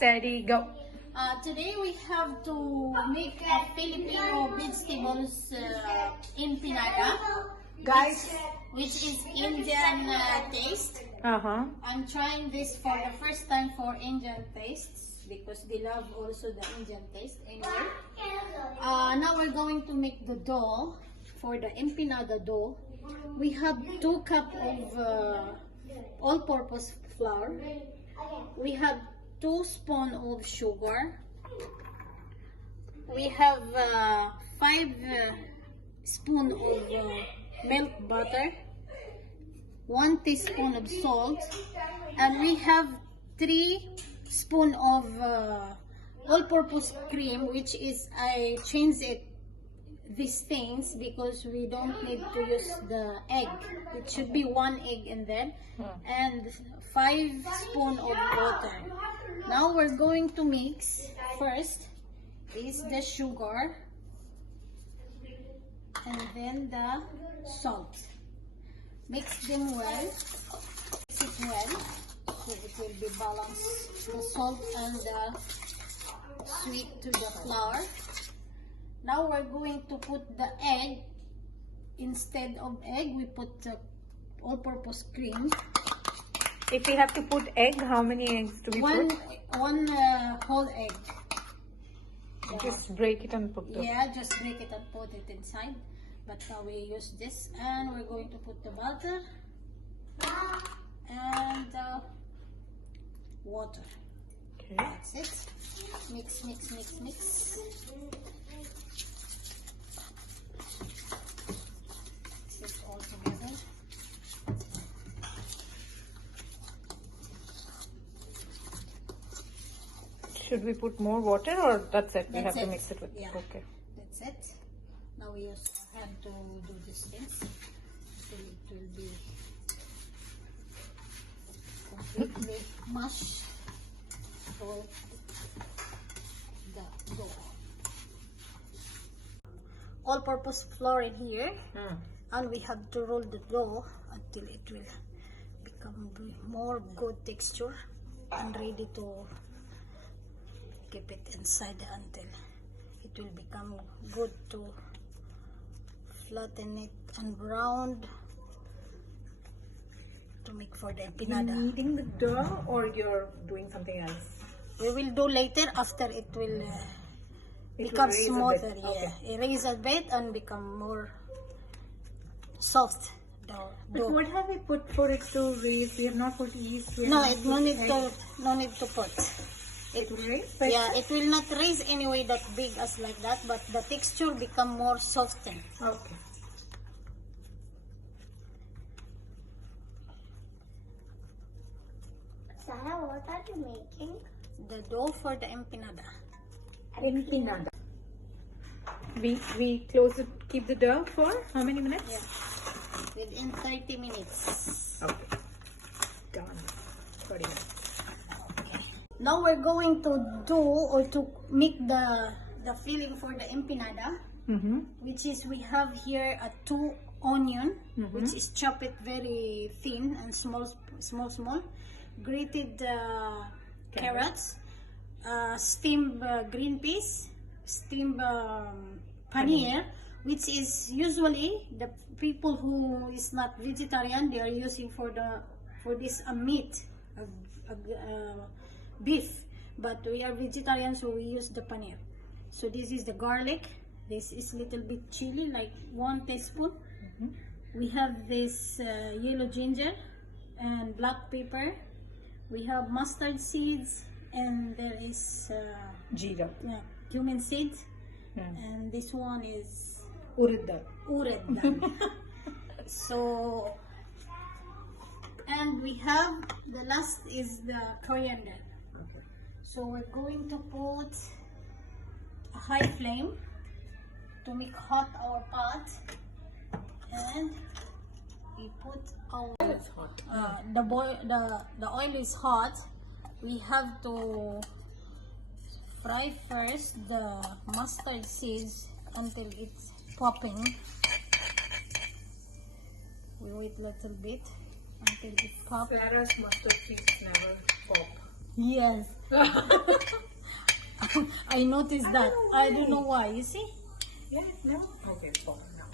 Steady, go. Today we have to make a Filipino vegetables empanada, Guys. which is Indian taste. I'm trying this for the first time for Indian tastes because they love also the Indian taste. Anyway, now we're going to make the dough for the empanada dough. We have 2 cups of all-purpose flour. We have 2 spoons of sugar. We have 5 spoons of milk butter, 1 teaspoon of salt, and we have 3 spoons of all-purpose cream, which is I changed it these things because we don't need to use the egg. It should be 1 egg in there, and 5 spoons of water. Now we're going to mix. First is the sugar and then the salt. Mix them well. Mix it well so it will be balanced, the salt and the sweet to the flour. Now we're going to put the egg. Instead of egg, we put the all-purpose cream. If we have to put egg, how many eggs do we put? One whole egg. Just break it and put it. Yeah, just break it and put it inside. But now we use this, and we're going to put the butter and water. Okay. That's it. Mix, mix, mix, mix. Mix it all together. Should we put more water or that's it? We That's have to it. mix it with. Yeah. Okay. That's it. Now we use our hand to do these things. So it will be completely mush for the dough. All-purpose flour in here, and we have to roll the dough until it will become more good texture and ready to keep it inside until it will become good to flatten it and round to make for the empanada. You're kneading the dough or you're doing something else? We will do later after it will become raise a smoother. bit. Yeah, Okay. erase a bit and become more soft. But what have we put for it to raise? We have not put yeast. We have No, not it put no need to put. It will raise? Yeah, it will not raise anyway that big as like that, but the texture become more softened. Okay. Sarah, what are you making? The dough for the empanada. Empanada. We close it, keep the dough for how many minutes? Yeah, within 30 minutes. Okay. Done. 30 minutes. Now we're going to do or to make the filling for the empanada, which is we have here a 2 onion, which is chopped it very thin and small, grated carrots, steamed green peas, steamed paneer, which is usually the people who is not vegetarian, they are using for this a meat, beef, but we are vegetarian, so we use the paneer. So this is the garlic. This is little bit chili, like 1 teaspoon. We have this yellow ginger and black pepper. We have mustard seeds, and there is Jeera. cumin seeds, and this one is Urad dal. urad. So, and we have the last is the coriander. So we're going to put a high flame to make hot our pot, and we put our It's hot. the oil is hot. We have to fry first the mustard seeds until it's popping. We wait a little bit until it pops. Sarah's mustard seeds never pop. Yes. I noticed that. I don't know why. You see? Yeah, no? Okay, for now.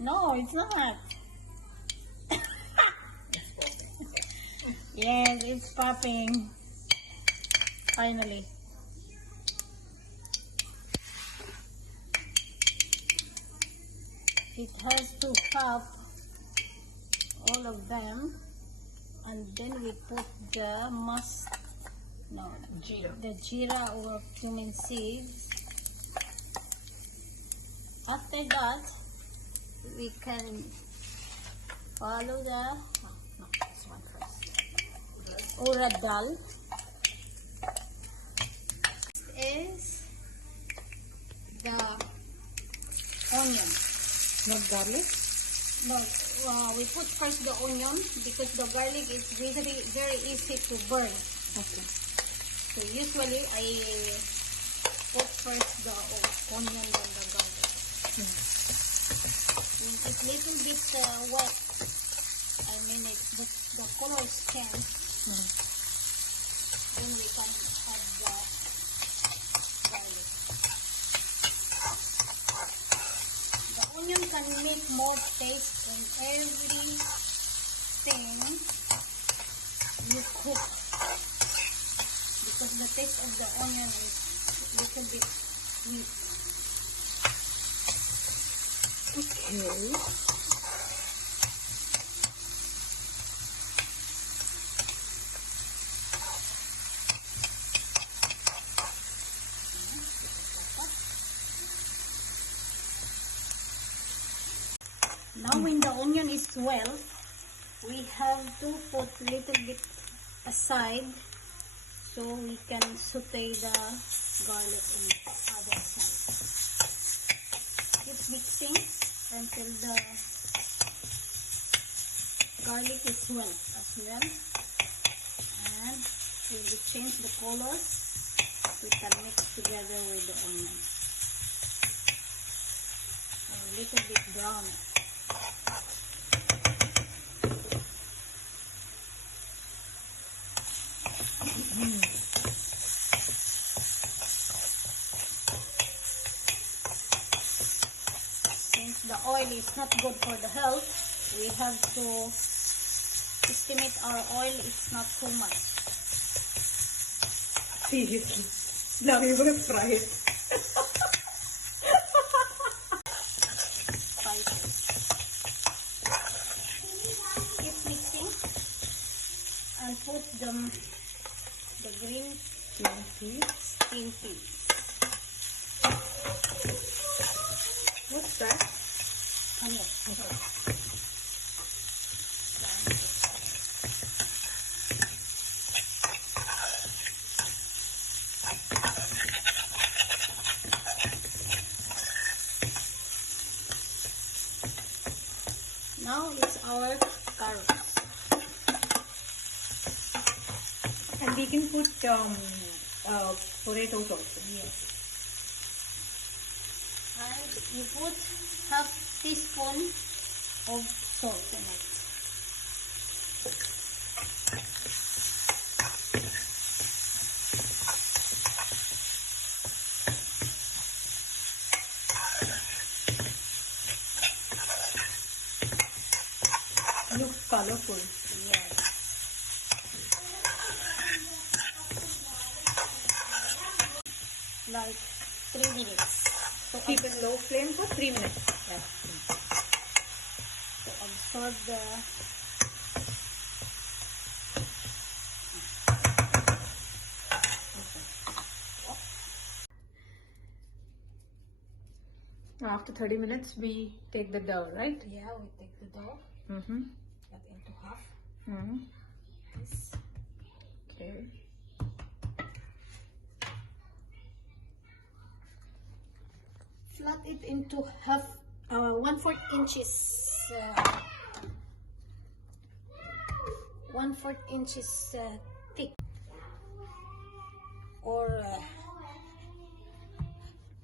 No, it's not. Yes, it's popping. Finally. It has to pop all of them, and then we put the Jeera. the jeera or cumin seeds. After that, we can follow the no, this one first. Urad dal is the onion. Not garlic? No, we put first the onion because the garlic is very easy to burn. Okay. So usually I put first the onion then the garlic. When it's little bit wet, I mean the color is changed, then we can add the garlic. The onion can make more taste in everything you cook because the taste of the onion is a little bit sweet. Okay. Now when the onion is well, we have to put little bit aside so we can saute the garlic in the other side. Keep mixing until the garlic is well as well. And when we change the color, we can mix together with the onion. A little bit brown. Since the oil is not good for the health, we have to estimate our oil, it's not too much. Seriously. Now you're going to try it. Spices. Keep mixing and put the green Okay. steam peas. What's that? Come here. Now it's our carrots. And we can put potatoes also. Yes. And you put half teaspoon of salt in it. Looks colorful. Yes. Like 3 minutes. Keep it low flame for 3 minutes. Yeah. To absorb the After 30 minutes, we take the dough, right? we take the dough, Mm-hmm. cut into half. Mm-hmm. Yes. Okay. Flat it into half 1/4 inches 1/4 inches thick or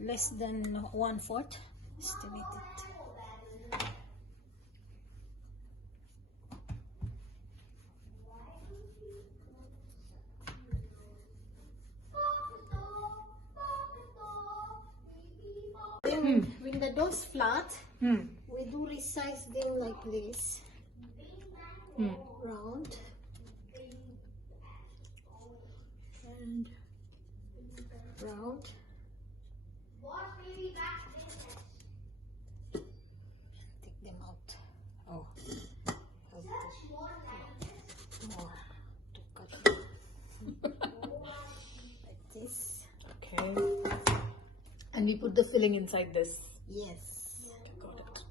less than 1/4. Estimate it. those flat, Hmm. we do resize them like this, Hmm. round, and round. Take them out. Oh, have to more to cut them. Like this. Okay. And we put the filling inside this. Yes. Got it.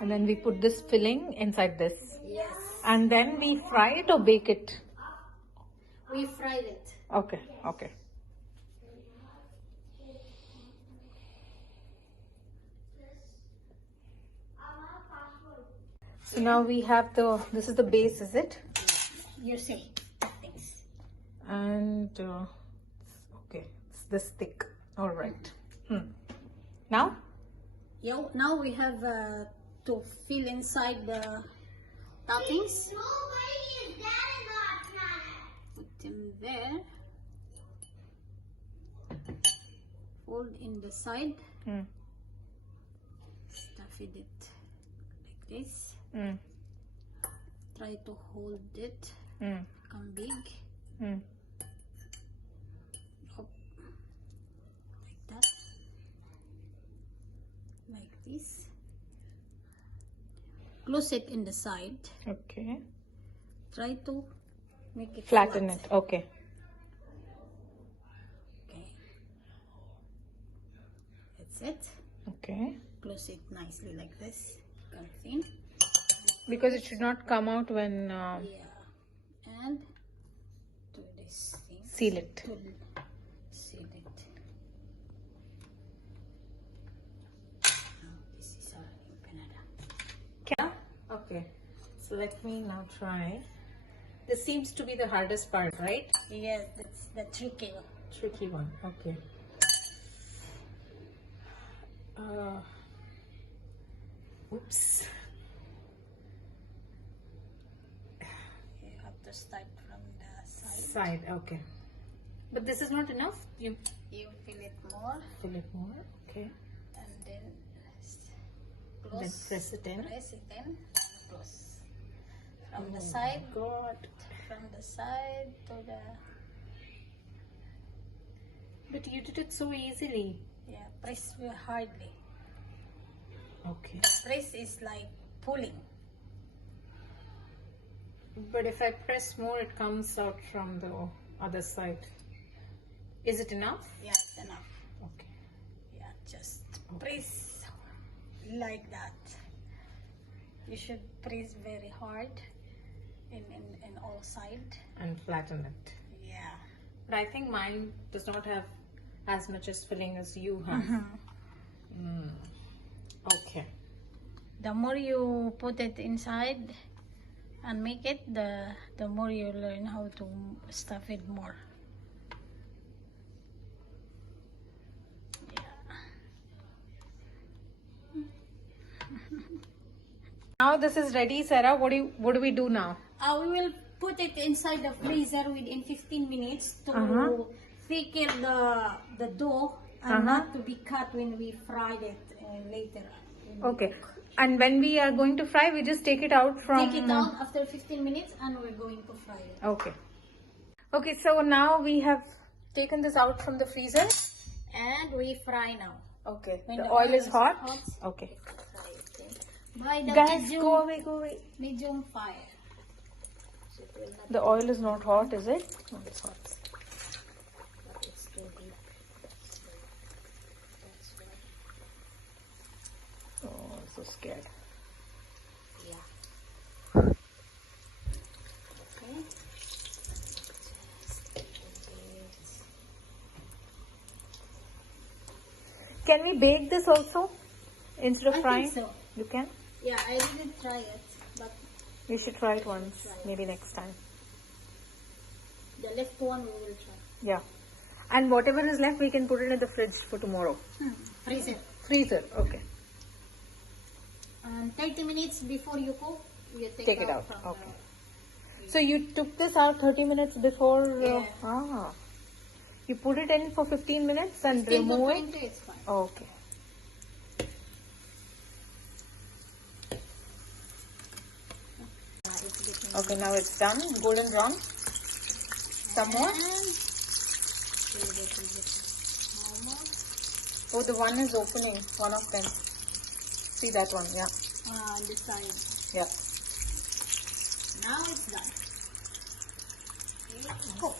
And then we put this filling inside this. Yes. And then we fry it or bake it? We fried it. Okay, okay. So now we have this is the base, is it? You say. Thanks. And okay, it's this thick. All right. Now? Yeah, now we have to fill inside the toppings. Put them there. Fold in the side. Stuff it like this. Try to hold it. Become big. Up. Like that. Like this. Close it in the side. Okay. Try to make it Flatten flat. it. Okay. Okay. That's it. Okay. Close it nicely like this. Kind of thing. Because it should not come out when Yeah. And do this thing. seal it. To seal it. Now this is our empanada. Yeah. Okay. So let me now try. This seems to be the hardest part, right? Yes, that's the tricky one. Tricky one. Okay. Oops. You have to start from the side. Side. Okay. But this is not enough. You You fill it more fill it more. Okay. and then Then close. press it in. Press it in. Close. From the Oh side. my God. From the side to the. But you did it so easily. Yeah, press hardly. Okay. Press is like pulling. But if I press more, it comes out from the other side. Is it enough? Yeah, it's enough. Okay. Yeah, just press like that. You should press very hard in all sides. And flatten it. Yeah. But I think mine does not have as much as filling as you have. Okay. The more you put it inside and make it, the more you learn how to stuff it more. Now this is ready, Sarah. What do we do now? We will put it inside the freezer within 15 minutes to thicken the dough and not to be cut when we fried it later. Okay. And when we are going to fry, we just take it out from... Take it out after 15 minutes and we're going to fry it. Okay. Okay, so now we have taken this out from the freezer. And we fry now. Okay. When The oil is hot? Okay. Fry it, okay? By the Guys, medium, go away. medium fire. So it will not The oil is not hot, is it? No, it's hot. but it's too deep. That's why. Oh, I'm so scared. Yeah. Okay. Can we bake this also? Instead of I frying? think so. You can? Yeah, I didn't try it, but We should try it once. Maybe next time. the left one we will try. Yeah. And whatever is left, we can put it in the fridge for tomorrow. Freeze it. Freezer. Okay. And 30 minutes before you cook, you Take it out. from Okay. So you took this out 30 minutes before? Yeah. Ah. You put it in for 15 minutes and 10 to remove 20, it? it's fine. Okay. It's getting Okay, now it's done. Golden brown. Some more? and a little bit more. Oh, the one is opening. One of them. See that one? Yeah. On this side. Yeah. Now it's done. Oh.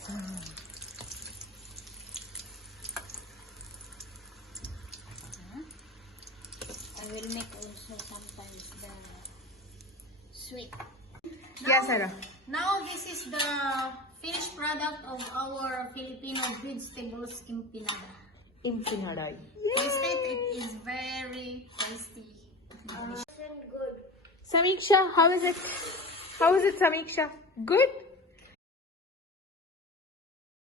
I will make also sometimes the sweet. Yeah, Sarah. Now this is the finished product of our Filipino vegetables empanada. Empanada. Taste it, it is very tasty. Good. Samiksha, how is it? How is it, Samiksha? Good?